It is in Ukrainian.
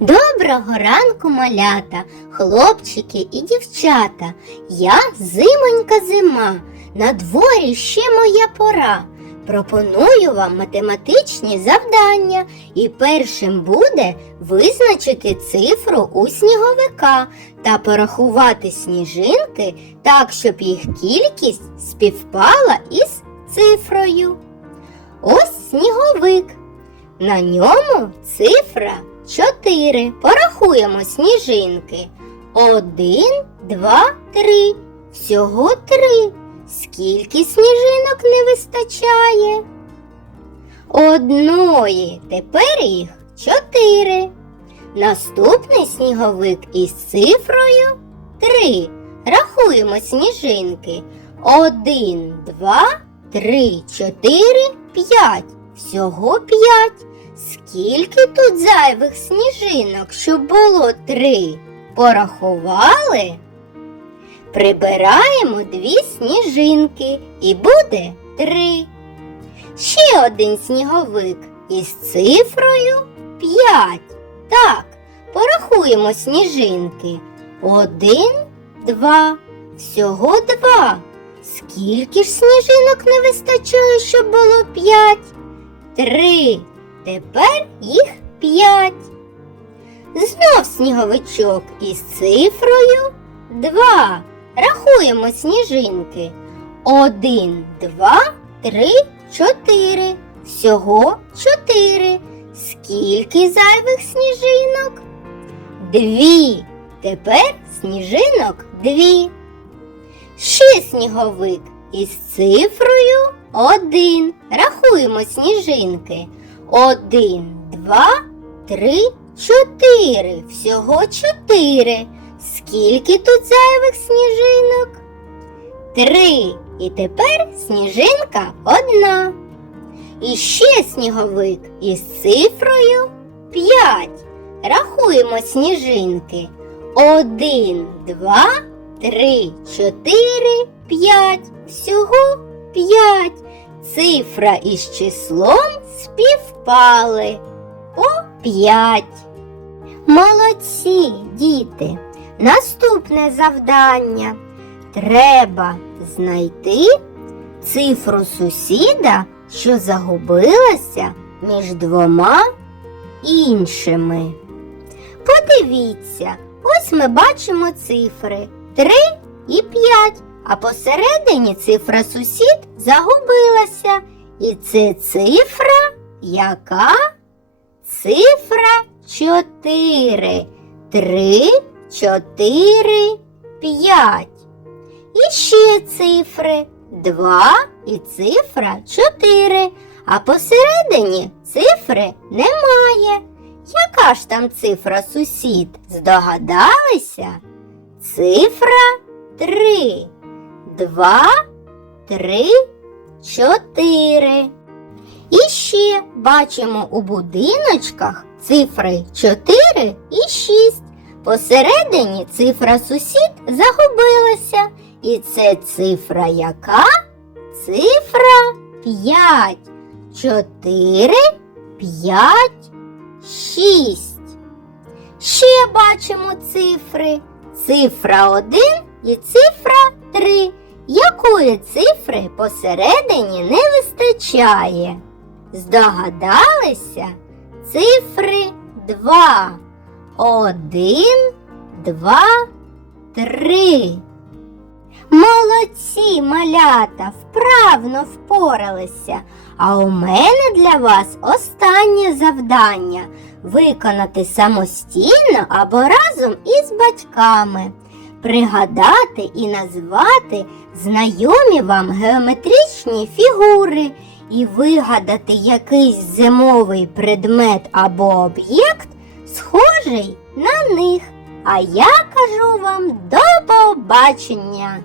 Доброго ранку, малята, хлопчики і дівчата. Я зимонька зима, на дворі ще моя пора. Пропоную вам математичні завдання, і першим буде визначити цифру у сніговика та порахувати сніжинки так, щоб їх кількість співпала із цифрою. Ось сніговик. На ньому цифра 4. Порахуємо сніжинки. Один, два, три. Всього три. Скільки сніжинок не вистачає? Одної. Тепер їх чотири. Наступний сніговик із цифрою 3. Рахуємо сніжинки. Один, два, три, чотири, п'ять. Всього п'ять. Скільки тут зайвих сніжинок, щоб було три? Порахували? Прибираємо дві сніжинки і буде три. Ще один сніговик із цифрою п'ять. Так, порахуємо сніжинки. Один, два. Всього два. Скільки ж сніжинок не вистачає, щоб було п'ять? Три. Тепер їх п'ять. Знов сніговичок із цифрою два. Рахуємо сніжинки. Один, два, три, чотири. Всього чотири. Скільки зайвих сніжинок? Дві. Тепер сніжинок дві. Ще сніговик із цифрою один. Рахуємо сніжинки. Один, два, три, чотири. Всього чотири. Скільки тут зайвих сніжинок? Три. І тепер сніжинка одна. І ще сніговик із цифрою п'ять. Рахуємо сніжинки. Один, два, три, чотири, п'ять. Всього п'ять. Цифра із числом співпали по п'ять. Молодці, діти. Наступне завдання. Треба знайти цифру сусіда, що загубилася між двома іншими. Подивіться, ось ми бачимо цифри 3 і 5, а посередині цифра сусід загубилася. І це цифра яка? Цифра 4. 3, 4, 5. І ще цифри 2 і цифра 4. А посередині цифри немає. Яка ж там цифра сусід? Здогадалися? Цифра 3. 2, 3, 4. І ще бачимо у будиночках цифри 4 і 6. Посередині цифра сусід загубилася. І це цифра яка? Цифра 5. 4, 5, 6. Ще бачимо цифри. Цифра 1 і цифра 3. Якої цифри посередині не вистачає? Здогадалися? Цифри 2. 1, 2, 3. Молодці, малята, вправно впоралися. А у мене для вас останнє завдання виконати самостійно або разом із батьками, пригадати і назвати знайомі вам геометричні фігури і вигадати якийсь зимовий предмет або об'єкт, схожий на них. А я кажу вам до побачення!